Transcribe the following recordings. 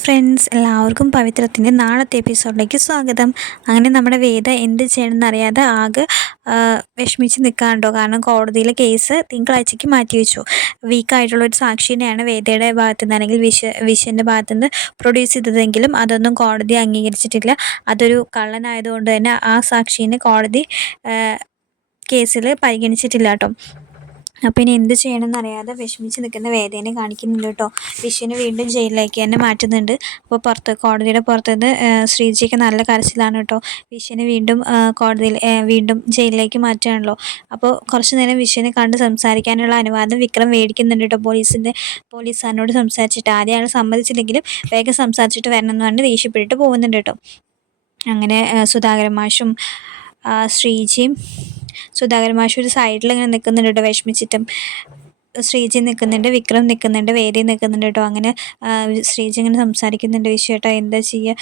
Friends, എല്ലാവർക്കും പവിത്രത്തിൻ്റെ നാളത്തെ എപ്പിസോഡിലേക്ക് സ്വാഗതം. അങ്ങനെ നമ്മുടെ വേദ എന്ത് ചെയ്യണമെന്ന് അറിയാതെ ആകെ വിഷമിച്ച് നിൽക്കാറുണ്ടോ. കാരണം കോടതിയിലെ കേസ് തിങ്കളാഴ്ചയ്ക്ക് മാറ്റിവെച്ചു. വീക്കായിട്ടുള്ളൊരു സാക്ഷിനെയാണ് വേദയുടെ ഭാഗത്തു നിന്ന് അല്ലെങ്കിൽ വിഷൻ്റെ ഭാഗത്തു നിന്ന് പ്രൊഡ്യൂസ് ചെയ്തതെങ്കിലും അതൊന്നും കോടതി അംഗീകരിച്ചിട്ടില്ല. അതൊരു കള്ളനായതുകൊണ്ട് തന്നെ ആ സാക്ഷീനെ കോടതി കേസിൽ പരിഗണിച്ചിട്ടില്ല കേട്ടോ. അപ്പോൾ ഇനി എന്ത് ചെയ്യണമെന്ന് അറിയാതെ വിഷമിച്ച് നിൽക്കുന്ന വേദേനെ കാണിക്കുന്നില്ല കേട്ടോ. വിഷുവിനെ വീണ്ടും ജയിലിലേക്ക് തന്നെ മാറ്റുന്നുണ്ട്. അപ്പോൾ കോടതിയുടെ പുറത്തുനിന്ന് ശ്രീജിക്ക് നല്ല കരച്ചിലാണ് കേട്ടോ. വിഷുവിനെ വീണ്ടും കോടതിയിൽ വീണ്ടും ജയിലിലേക്ക് മാറ്റുകയാണല്ലോ. അപ്പോൾ കുറച്ച് നേരം വിഷുവിനെ കണ്ട് സംസാരിക്കാനുള്ള അനുവാദം വിക്രം മേടിക്കുന്നുണ്ട് കേട്ടോ. പോലീസുകാരനോട് സംസാരിച്ചിട്ട് ആദ്യം അയാൾ സമ്മതിച്ചില്ലെങ്കിലും വേഗം സംസാരിച്ചിട്ട് വരണം എന്ന് പറഞ്ഞ് ദേഷ്യപ്പെട്ടിട്ട് പോകുന്നുണ്ട് കേട്ടോ. അങ്ങനെ സുധാകരൻ മാഷും ശ്രീജിയും സുധാകരൻ മാഷ് ഒരു സൈഡിൽ ഇങ്ങനെ നിൽക്കുന്നുണ്ട് കേട്ടോ വിഷമിച്ചിട്ടും. ശ്രീജി നിൽക്കുന്നുണ്ട്, വിക്രം നിൽക്കുന്നുണ്ട്, വേദി നിൽക്കുന്നുണ്ട് കേട്ടോ. അങ്ങനെ ശ്രീജി ഇങ്ങനെ സംസാരിക്കുന്നുണ്ട്. വിഷയേട്ടാ എന്താ ചെയ്യുക,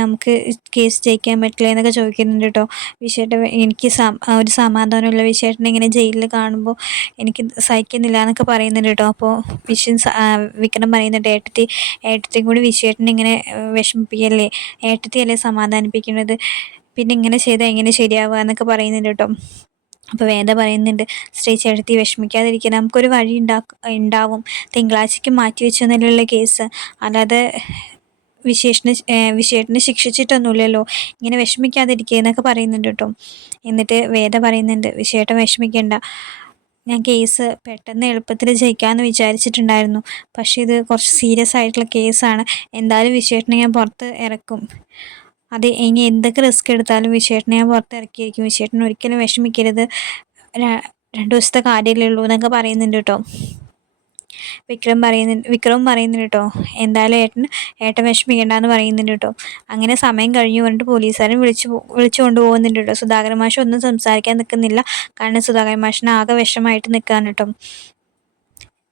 നമുക്ക് കേസ് ജയിക്കാൻ പറ്റില്ല എന്നൊക്കെ ചോദിക്കുന്നുണ്ട് കേട്ടോ. വിഷയേട്ട എനിക്ക് ഒരു സമാധാനമില്ല, വിഷയേട്ടനെ ഇങ്ങനെ ജയിലിൽ കാണുമ്പോൾ എനിക്ക് സഹിക്കുന്നില്ല എന്നൊക്കെ പറയുന്നുണ്ട് കേട്ടോ. അപ്പോൾ വിക്രം പറയുന്നുണ്ട്, ഏട്ടത്തിയും കൂടി വിഷയേട്ടനെ ഇങ്ങനെ വിഷമിപ്പിക്കല്ലേ, ഏട്ടത്തിയല്ലേ സമാധാനിപ്പിക്കുന്നത്, പിന്നെ ഇങ്ങനെ ചെയ്താൽ എങ്ങനെ ശരിയാവുക എന്നൊക്കെ പറയുന്നുണ്ട് കേട്ടോ. അപ്പോൾ വേദ പറയുന്നുണ്ട്, ശ്രീ ചേട്ടത്തി വിഷമിക്കാതിരിക്കുക, നമുക്കൊരു വഴി ഉണ്ടാവും, തിങ്കളാഴ്ചയ്ക്ക് മാറ്റി വെച്ചു എന്നല്ലുള്ള കേസ്, അല്ലാതെ വിശേഷനെ ശിക്ഷിച്ചിട്ടൊന്നുമില്ലല്ലോ, ഇങ്ങനെ വിഷമിക്കാതിരിക്കുക എന്നൊക്കെ പറയുന്നുണ്ട് കേട്ടോ. എന്നിട്ട് വേദ പറയുന്നുണ്ട്, വിശേഷം വിഷമിക്കേണ്ട, ഞാൻ കേസ് പെട്ടെന്ന് എളുപ്പത്തിൽ ജയിക്കാമെന്ന് വിചാരിച്ചിട്ടുണ്ടായിരുന്നു, പക്ഷേ ഇത് കുറച്ച് സീരിയസ് ആയിട്ടുള്ള കേസാണ്, എന്തായാലും വിശേഷനെ ഞാൻ പുറത്ത് ഇറക്കും, അത് ഇനി എന്തൊക്കെ റിസ്ക് എടുത്താലും വിശേഷനെ ഞാൻ പുറത്തിറക്കിയിരിക്കും, വിശേഷന് ഒരിക്കലും വിഷമിക്കരുത്, 2 ദിവസത്തെ കാര്യമല്ലേ ഉള്ളൂ എന്നൊക്കെ പറയുന്നുണ്ട് കേട്ടോ. വിക്രവും പറയുന്നുണ്ട് കേട്ടോ, എന്തായാലും ഏട്ടൻ വിഷമിക്കേണ്ടെന്ന് പറയുന്നുണ്ട് കേട്ടോ. അങ്ങനെ സമയം കഴിഞ്ഞു പറഞ്ഞിട്ട് പോലീസുകാരൻ വിളിച്ചു കൊണ്ടുപോകുന്നുണ്ട് കേട്ടോ. സുധാകരൻ മാഷ് ഒന്നും സംസാരിക്കാൻ നിൽക്കുന്നില്ല, കാരണം സുധാകരൻ മാഷിന് ആകെ വിഷമമായിട്ട് നിൽക്കുകയാണ് കേട്ടോ.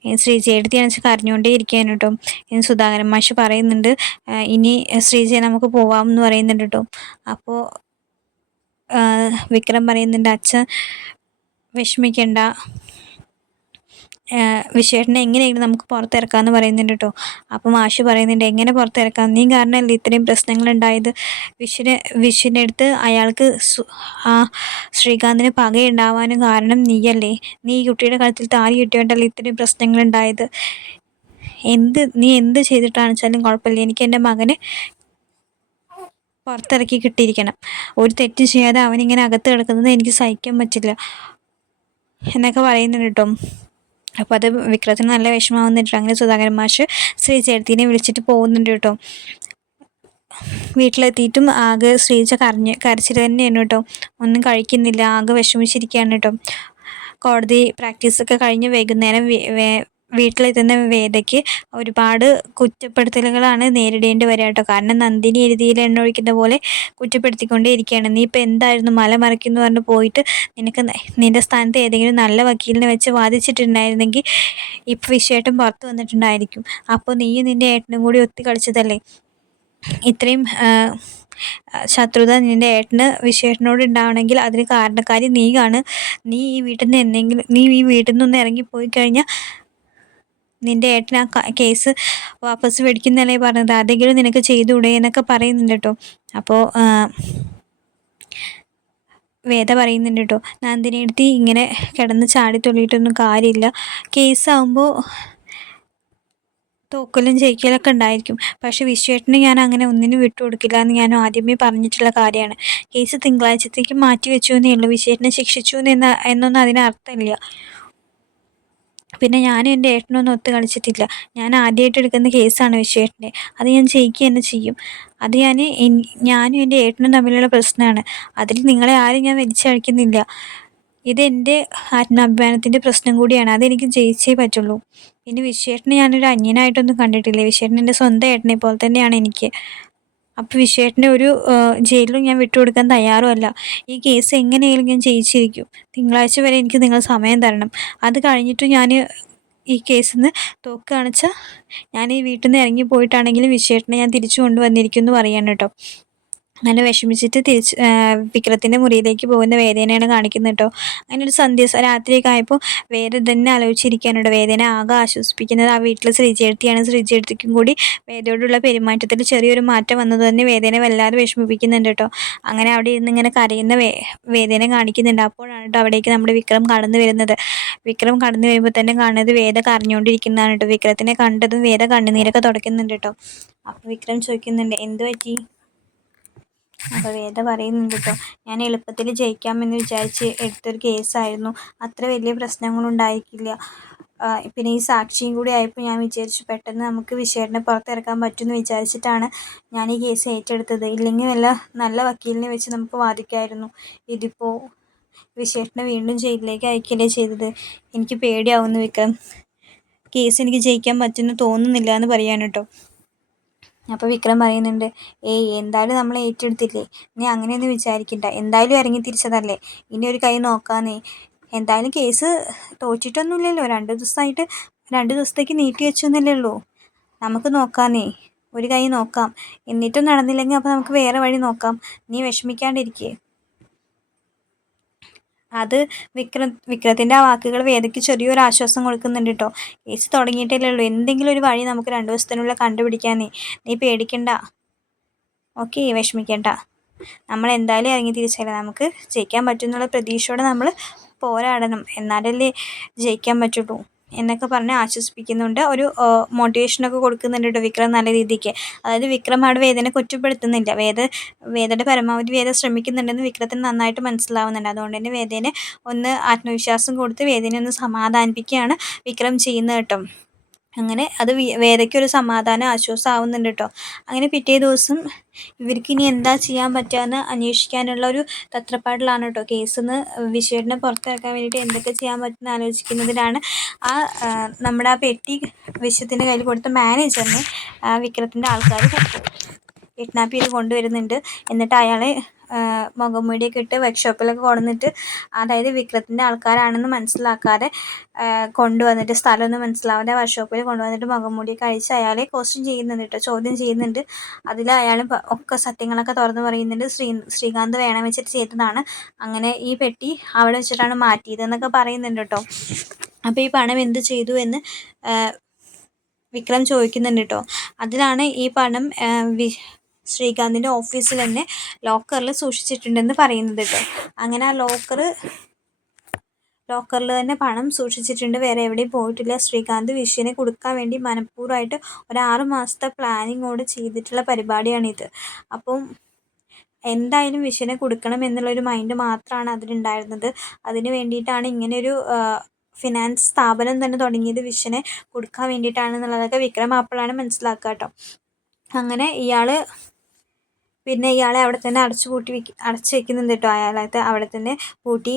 ശ്രീജയെടുത്ത് വെച്ച് കരഞ്ഞുകൊണ്ടേ ഇരിക്കുകയാണ് കേട്ടോ. ഇനി സുധാകരൻ മാഷ് പറയുന്നുണ്ട്, ഇനി ശ്രീജയെ നമുക്ക് പോവാമെന്ന് പറയുന്നുണ്ട് കേട്ടോ. അപ്പോൾ വിക്രം പറയുന്നുണ്ട്, അച്ഛൻ വിഷമിക്കണ്ട, വിശേഷനെ എങ്ങനെയെങ്കിലും നമുക്ക് പുറത്തിറക്കാമെന്ന് പറയുന്നുണ്ട് കേട്ടോ. അപ്പം മാഷ് പറയുന്നുണ്ട്, എങ്ങനെ പുറത്തിറക്കാം, നീ കാരണമല്ലേ ഇത്രയും പ്രശ്നങ്ങളുണ്ടായത്, വിഷിൻ്റെ അടുത്ത് അയാൾക്ക് ശ്രീകാന്തിന് പകയുണ്ടാവാനും കാരണം നീയല്ലേ, നീ ഈ കുട്ടിയുടെ കഴുത്തിൽ താലി കിട്ടിയോണ്ടല്ലേ ഇത്രയും പ്രശ്നങ്ങളുണ്ടായത്, നീ എന്ത് ചെയ്തിട്ടാണെന്ന് വെച്ചാലും കുഴപ്പമില്ല, എനിക്ക് എൻ്റെ മകനെ പുറത്തിറക്കി കിട്ടിയിരിക്കണം, ഒരു തെറ്റ് ചെയ്യാതെ അവനിങ്ങനെ അകത്ത് കിടക്കുന്നത് എനിക്ക് സഹിക്കാൻ പറ്റില്ല എന്നൊക്കെ പറയുന്നുണ്ട് കേട്ടോ. അപ്പോൾ അത് വിക്രത്തിന് നല്ല വിഷമമാവുന്നുണ്ട്. അങ്ങനെ സുധാകരൻ മാഷ് ശ്രീചേട്ടത്തിനെ വിളിച്ചിട്ട് പോകുന്നുണ്ട് കേട്ടോ. വീട്ടിലെത്തിയിട്ടും ആകെ ശ്രീജ കരച്ചിട്ട് തന്നെയാണ് കേട്ടോ, ഒന്നും കഴിക്കുന്നില്ല, ആകെ വിഷമിച്ചിരിക്കുകയാണ് കേട്ടോ. കോടതി പ്രാക്ടീസൊക്കെ കഴിഞ്ഞ് വൈകുന്നേരം വീട്ടിലെത്തുന്ന വേദയ്ക്ക് ഒരുപാട് കുറ്റപ്പെടുത്തലുകളാണ് നേരിടേണ്ടി വരിക കേട്ടോ. കാരണം നന്ദിനി എഴുതിയിൽ എണ്ണ ഒഴിക്കുന്ന പോലെ കുറ്റപ്പെടുത്തിക്കൊണ്ടേ ഇരിക്കുകയാണ്. നീ ഇപ്പോൾ എന്തായിരുന്നു മല മറിക്കുന്നു പറഞ്ഞ് പോയിട്ട് നിനക്ക് നിൻ്റെ സ്ഥാനത്ത് ഏതെങ്കിലും നല്ല വക്കീലിനെ വെച്ച് വാദിച്ചിട്ടുണ്ടായിരുന്നെങ്കിൽ ഇപ്പോൾ വിഷയേട്ടൻ പുറത്ത് വന്നിട്ടുണ്ടായിരിക്കും. അപ്പോൾ നീയും നിൻ്റെ ഏട്ടനും കൂടി ഒത്തി കളിച്ചതല്ലേ, ഇത്രയും ശത്രുത നിൻ്റെ ഏട്ടന് വിശേഷനോട് ഉണ്ടാവണമെങ്കിൽ അതിന് കാരണക്കാരി നീയാണ്. നീ ഈ വീട്ടിൽ നിന്ന് ഇറങ്ങിപ്പോയി കഴിഞ്ഞാൽ നിൻ്റെ ഏട്ടൻ ആ കേസ് വാപ്പസ് മേടിക്കുന്നതല്ലേ പറഞ്ഞത്, അതെങ്കിലും നിനക്ക് ചെയ്തുകൂടെ എന്നൊക്കെ പറയുന്നുണ്ട് കേട്ടോ. അപ്പോൾ വേദ പറയുന്നുണ്ട് കേട്ടോ, നന്ദിനി എടുത്ത് ഇങ്ങനെ കിടന്ന് ചാടി തുള്ളിയിട്ടൊന്നും കാര്യമില്ല, കേസാകുമ്പോൾ തോക്കലും ജയിക്കലൊക്കെ ഉണ്ടായിരിക്കും, പക്ഷെ വിശ്വേട്ടന് ഞാൻ അങ്ങനെ ഒന്നിനും വിട്ടുകൊടുക്കില്ല എന്ന് ഞാൻ ആദ്യമേ പറഞ്ഞിട്ടുള്ള കാര്യമാണ്. കേസ് തിങ്കളാഴ്ചത്തേക്ക് മാറ്റി വെച്ചു എന്നേ ഉള്ളൂ, വിശ്വേട്ടനെ ശിക്ഷിച്ചു എന്നൊന്നും അതിനർത്ഥമില്ല. പിന്നെ ഞാനും എൻ്റെ ഏട്ടനൊന്നും ഒത്തു കളിച്ചിട്ടില്ല, ഞാൻ ആദ്യമായിട്ട് എടുക്കുന്ന കേസാണ് വിശ്വേട്ടൻ്റെ, അത് ഞാൻ ജയിക്കുക തന്നെ ചെയ്യും. അത് ഞാനും എൻ്റെ ഏട്ടനും തമ്മിലുള്ള പ്രശ്നമാണ്, അതിൽ നിങ്ങളെ ആരും ഞാൻ വലിച്ചഴിക്കുന്നില്ല, ഇതെൻ്റെ ആത്മാഭിമാനത്തിൻ്റെ പ്രശ്നം കൂടിയാണ്, അതെനിക്ക് ജയിച്ചേ പറ്റുള്ളൂ. പിന്നെ വിശ്വേട്ടനെ ഞാനൊരു അന്യനായിട്ടൊന്നും കണ്ടിട്ടില്ല, വിശ്വേട്ടൻ എൻ്റെ സ്വന്തം ഏട്ടനെ പോലെ തന്നെയാണ് എനിക്ക്. അപ്പോൾ വിശ്വേട്ടനെ ഒരു ജയിലിലും ഞാൻ വിട്ടുകൊടുക്കാൻ തയ്യാറുമല്ല. ഈ കേസ് എങ്ങനെയായാലും ഞാൻ ജയിച്ചിരിക്കും, തിങ്കളാഴ്ച വരെ എനിക്ക് നിങ്ങൾ സമയം തരണം, അത് കഴിഞ്ഞിട്ട് ഞാൻ ഈ കേസിൽ നിന്ന് തോക്ക് കാണിച്ചാൽ ഞാൻ ഈ വീട്ടിൽ നിന്ന് ഇറങ്ങിപ്പോയിട്ടാണെങ്കിലും വിശ്വേട്ടനെ ഞാൻ തിരിച്ചു കൊണ്ടുവന്നിരിക്കും എന്ന് പറയാണ് കേട്ടോ. അങ്ങനെ വിഷമിച്ചിട്ട് വിക്രത്തിൻ്റെ മുറിയിലേക്ക് പോകുന്ന വേദേനെയാണ് കാണിക്കുന്നത് കേട്ടോ. അങ്ങനെ ഒരു രാത്രിയൊക്കെ ആയപ്പോൾ വേദ തന്നെ ആലോചിച്ചിരിക്കാനുണ്ട്. വേദേനെ ആകെ ആശ്വസിപ്പിക്കുന്നത് ആ വീട്ടിൽ ശ്രീജേഷ്ഠിയാണ്. ശ്രീജേഷ്ഠിക്കും കൂടി വേദയോടുള്ള പെരുമാറ്റത്തിൽ ചെറിയൊരു മാറ്റം വന്നത് തന്നെ വേദേനെ വല്ലാതെ വിഷമിപ്പിക്കുന്നുണ്ട് കേട്ടോ. അങ്ങനെ അവിടെ ഇരുന്ന് ഇങ്ങനെ കരയുന്ന വേദേനെ കാണിക്കുന്നുണ്ട്. അപ്പോഴാണ് കേട്ടോ അവിടേക്ക് നമ്മുടെ വിക്രം കടന്നു വരുന്നത്. വിക്രം കടന്നു വരുമ്പോൾ തന്നെ കാണുന്നത് വേദ കരഞ്ഞുകൊണ്ടിരിക്കുന്നതാണ് കേട്ടോ. വിക്രത്തിനെ കണ്ടതും വേദ കണ്ണുനീരൊക്കെ തുടയ്ക്കുന്നുണ്ട് കേട്ടോ. അപ്പോൾ വിക്രം ചോദിക്കുന്നുണ്ട്, എന്ത് പറ്റി? അപ്പോൾ വേദ പറയുന്നുണ്ട് കേട്ടോ, ഞാൻ എളുപ്പത്തിൽ ജയിക്കാമെന്ന് വിചാരിച്ച് എടുത്തൊരു കേസായിരുന്നു. അത്ര വലിയ പ്രശ്നങ്ങളുണ്ടായിരിക്കില്ല. പിന്നെ ഈ സാക്ഷിയും കൂടി ആയപ്പോൾ ഞാൻ വിചാരിച്ചു പെട്ടെന്ന് നമുക്ക് വിശേഷനെ പുറത്തിറക്കാൻ പറ്റുമെന്ന് വിചാരിച്ചിട്ടാണ് ഞാൻ ഈ കേസ് ഏറ്റെടുത്തത്. ഇല്ലെങ്കിൽ വല്ല നല്ല വക്കീലിനെ വെച്ച് നമുക്ക് വാദിക്കായിരുന്നു. ഇതിപ്പോൾ വിശേഷനെ വീണ്ടും ജയിലിലേക്ക് അയക്കുകയല്ലേ ചെയ്തത്. എനിക്ക് പേടിയാവുന്നു വിക്രം. കേസ് എനിക്ക് ജയിക്കാൻ പറ്റുമെന്ന് തോന്നുന്നില്ല എന്ന് പറയാൻ കേട്ടോ. അപ്പോൾ വിക്രം പറയുന്നുണ്ട്, ഏയ് എന്തായാലും നമ്മൾ ഏറ്റെടുത്തില്ലേ, നീ അങ്ങനെയൊന്നും വിചാരിക്കണ്ട. എന്തായാലും ഇറങ്ങി തിരിച്ചതല്ലേ, ഇനി ഒരു കൈ നോക്കാന്നേ. എന്തായാലും കേസ് തോറ്റിട്ടൊന്നുമില്ലല്ലോ. 2 ദിവസത്തേക്ക് നീട്ടി വെച്ചൊന്നുമില്ലേ ഉള്ളൂ. നമുക്ക് നോക്കാന്നേ, ഒരു കൈ നോക്കാം. എന്നിട്ടും നടന്നില്ലെങ്കിൽ അപ്പോൾ നമുക്ക് വേറെ വഴി നോക്കാം. നീ വിഷമിക്കാണ്ടിരിക്കേ. അത് വിക്രത്തിൻ്റെ ആ വാക്കുകൾ വേദയ്ക്ക് ചെറിയൊരു ആശ്വാസം കൊടുക്കുന്നുണ്ട് കേട്ടോ. കേസ് തുടങ്ങിയിട്ടല്ലേ ഉള്ളൂ. എന്തെങ്കിലും ഒരു വഴി നമുക്ക് 2 ദിവസത്തിനുള്ളിൽ കണ്ടുപിടിക്കാന്നേ. നീ പേടിക്കണ്ട. ഓക്കെ, വിഷമിക്കണ്ട. നമ്മൾ എന്തായാലും ഇറങ്ങി തിരിച്ചല്ല. നമുക്ക് ജയിക്കാൻ പറ്റുമെന്നുള്ള പ്രതീക്ഷയോടെ നമ്മൾ പോരാടണം. എന്നാലല്ലേ ജയിക്കാൻ പറ്റുള്ളൂ എന്നൊക്കെ പറഞ്ഞ് ആശ്വസിപ്പിക്കുന്നുണ്ട്. ഒരു മോട്ടിവേഷനൊക്കെ കൊടുക്കുന്നുണ്ട് കേട്ടോ വിക്രം നല്ല രീതിക്ക്. അതായത് വിക്രം അവിടെ വേദനെ കുറ്റപ്പെടുത്തുന്നില്ല. വേദയുടെ പരമാവധി വേദ ശ്രമിക്കുന്നുണ്ടെന്ന് വിക്രത്തിന് നന്നായിട്ട് മനസ്സിലാവുന്നുണ്ട്. അതുകൊണ്ട് തന്നെ വേദേനെ ഒന്ന് ആത്മവിശ്വാസം കൊടുത്ത് വേദനെ ഒന്ന് സമാധാനിപ്പിക്കുകയാണ് വിക്രം ചെയ്യുന്നത് കേട്ടോ. അങ്ങനെ അത് വേദയ്ക്കൊരു സമാധാനം ആശ്വാസം ആവുന്നുണ്ട് കേട്ടോ. അങ്ങനെ പിറ്റേ ദിവസം ഇവർക്ക് ഇനി എന്താ ചെയ്യാൻ പറ്റുകയെന്ന് അന്വേഷിക്കാനുള്ള ഒരു തത്രപ്പാടിലാണ് കേട്ടോ. കേസിൽ നിന്ന് വിശേഷനെ പുറത്തിറക്കാൻ വേണ്ടിയിട്ട് എന്തൊക്കെ ചെയ്യാൻ പറ്റുമെന്ന് ആലോചിക്കുന്നതിലാണ് നമ്മുടെ ആ പെട്ടി വിശ്വത്തിൻ്റെ കയ്യിൽ കൊടുത്ത മാനേജറിനെ വിക്രത്തിൻ്റെ ആൾക്കാർ കിഡ്നാപ്പ് ചെയ്ത് കൊണ്ടുവരുന്നുണ്ട്. എന്നിട്ട് അയാളെ മുഖംമൂടിയൊക്കെ ഇട്ട് വർക്ക്ഷോപ്പിലൊക്കെ കൊണ്ടുവന്നിട്ട്, അതായത് വിക്രത്തിൻ്റെ ആൾക്കാരാണെന്ന് മനസ്സിലാക്കാതെ കൊണ്ടുവന്നിട്ട്, സ്ഥലമൊന്നും മനസ്സിലാവാതെ വർക്ക്ഷോപ്പിൽ കൊണ്ടുവന്നിട്ട് മുഖംമൂടിയൊക്കെ അഴിച്ച് അയാളെ ക്വസ്റ്റ്യൻ ചെയ്യുന്നുണ്ട് കേട്ടോ, ചോദ്യം ചെയ്യുന്നുണ്ട്. അതിൽ അയാൾ ഒക്കെ സത്യങ്ങളൊക്കെ തുറന്നു പറയുന്നുണ്ട്. ശ്രീകാന്ത് വേണം വെച്ചിട്ട് ചെയ്തതാണ്, അങ്ങനെ ഈ പെട്ടി അവിടെ വെച്ചിട്ടാണ് മാറ്റിയതെന്നൊക്കെ പറയുന്നുണ്ട് കേട്ടോ. അപ്പോൾ ഈ പണം എന്ത് ചെയ്തു എന്ന് വിക്രം ചോദിക്കുന്നുണ്ട് കേട്ടോ. അതിലാണ് ഈ പണം ശ്രീകാന്തിൻ്റെ ഓഫീസിൽ തന്നെ ലോക്കറിൽ സൂക്ഷിച്ചിട്ടുണ്ടെന്ന് പറയുന്നത് കേട്ടോ. അങ്ങനെ ആ ലോക്കറിൽ തന്നെ പണം സൂക്ഷിച്ചിട്ടുണ്ട്, വേറെ എവിടെയും പോയിട്ടില്ല. ശ്രീകാന്ത് വിശ്വനെ കൊടുക്കാൻ വേണ്ടി മനഃപൂർവ്വമായിട്ട് ഒരു 6 മാസത്തെ പ്ലാനിങ്ങോട് ചെയ്തിട്ടുള്ള പരിപാടിയാണിത്. അപ്പം എന്തായാലും വിശ്വനെ കൊടുക്കണം എന്നുള്ളൊരു മൈൻഡ് മാത്രമാണ് അതിലുണ്ടായിരുന്നത്. അതിന് വേണ്ടിയിട്ടാണ് ഇങ്ങനെയൊരു ഫിനാൻസ് സ്ഥാപനം തന്നെ തുടങ്ങിയത്, വിശ്വനെ കൊടുക്കാൻ വേണ്ടിയിട്ടാണെന്നുള്ളതൊക്കെ വിക്രം അപ്പോഴാണ് മനസ്സിലാക്കുക കേട്ടോ. അങ്ങനെ ഇയാളെ അവിടെ തന്നെ അടച്ചു വെക്കുന്നുണ്ട് കേട്ടോ. അയാളെ അവിടെ തന്നെ പൂട്ടി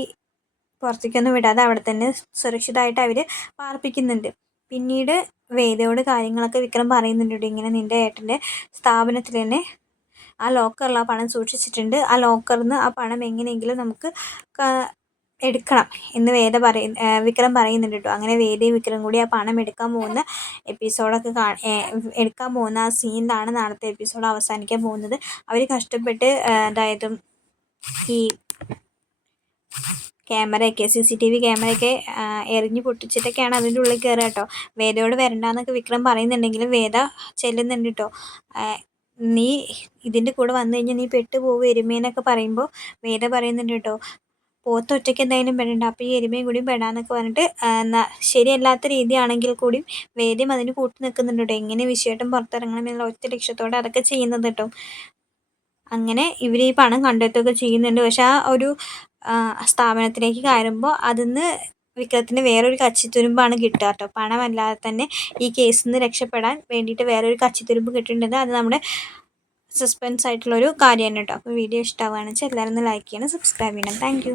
പുറത്തേക്കൊന്നും വിടാതെ അവിടെ തന്നെ സുരക്ഷിതമായിട്ട് അവർ പാർപ്പിക്കുന്നുണ്ട്. പിന്നീട് വേദയോട് കാര്യങ്ങളൊക്കെ വിക്രം പറയുന്നുണ്ട് കേട്ടോ. ഇങ്ങനെ നിൻ്റെ ഏട്ടൻ്റെ സ്ഥാപനത്തിൽ തന്നെ ആ ലോക്കറിൽ ആ പണം സൂക്ഷിച്ചിട്ടുണ്ട്, ആ ലോക്കറിൽ നിന്ന് ആ പണം എങ്ങനെയെങ്കിലും നമുക്ക് എടുക്കണം എന്ന് വിക്രം പറയുന്നുണ്ട് കേട്ടോ. അങ്ങനെ വേദയും വിക്രം കൂടി ആ പണം എടുക്കാൻ പോകുന്ന ആ സീനിലാണ് നാളത്തെ എപ്പിസോഡ് അവസാനിക്കാൻ പോകുന്നത്. അവർ കഷ്ടപ്പെട്ട് അതായത് ഈ CCTV ക്യാമറയൊക്കെ എറിഞ്ഞ് പൊട്ടിച്ചിട്ടൊക്കെയാണ് അതിൻ്റെ ഉള്ളിൽ കയറുക കേട്ടോ. വേദയോട് വരണ്ടെന്നൊക്കെ വിക്രം പറയുന്നുണ്ടെങ്കിലും വേദ ചെല്ലുന്നുണ്ട് കേട്ടോ. നീ ഇതിൻ്റെ കൂടെ വന്നു കഴിഞ്ഞാൽ നീ പെട്ടുപോകും എരുമേന്നൊക്കെ പറയുമ്പോൾ വേദ പറയുന്നുണ്ട് കേട്ടോ, പോത്ത് ഒറ്റയ്ക്ക് എന്തായാലും പെടണ്ട, അപ്പോൾ ഈ എരുമയും കൂടിയും പെടാന്നൊക്കെ പറഞ്ഞിട്ട് ശരിയല്ലാത്ത രീതിയാണെങ്കിൽ കൂടിയും വേദയും അതിന് കൂട്ടി നിൽക്കുന്നുണ്ട് കേട്ടോ. എങ്ങനെ വിഷയമായിട്ടും പുറത്തിറങ്ങണം എന്നുള്ള ഒറ്റ ലക്ഷ്യത്തോടെ അതൊക്കെ ചെയ്യുന്നത് കേട്ടോ. അങ്ങനെ ഇവർ ഈ പണം കണ്ടെത്തുകയൊക്കെ ചെയ്യുന്നുണ്ട്. പക്ഷെ ആ ഒരു സ്ഥാപനത്തിലേക്ക് കയറുമ്പോൾ അതിന്ന് വിക്രത്തിന് വേറൊരു കച്ചിത്തുരുമ്പാണ് കിട്ടുക കേട്ടോ. പണമല്ലാതെ തന്നെ ഈ കേസിൽ നിന്ന് രക്ഷപ്പെടാൻ വേണ്ടിയിട്ട് വേറൊരു കച്ചിത്തുരുമ്പ് കിട്ടുന്നുണ്ട്. അത് നമ്മുടെ സസ്പെൻസ് ആയിട്ടുള്ളൊരു കാര്യമാണ് കേട്ടോ. അപ്പോൾ വീഡിയോ ഇഷ്ടമാവുകയാണെന്ന് വെച്ചാൽ എല്ലാവരും ഒന്ന് ലൈക്ക് ചെയ്യണം, സബ്സ്ക്രൈബ് ചെയ്യണം. താങ്ക്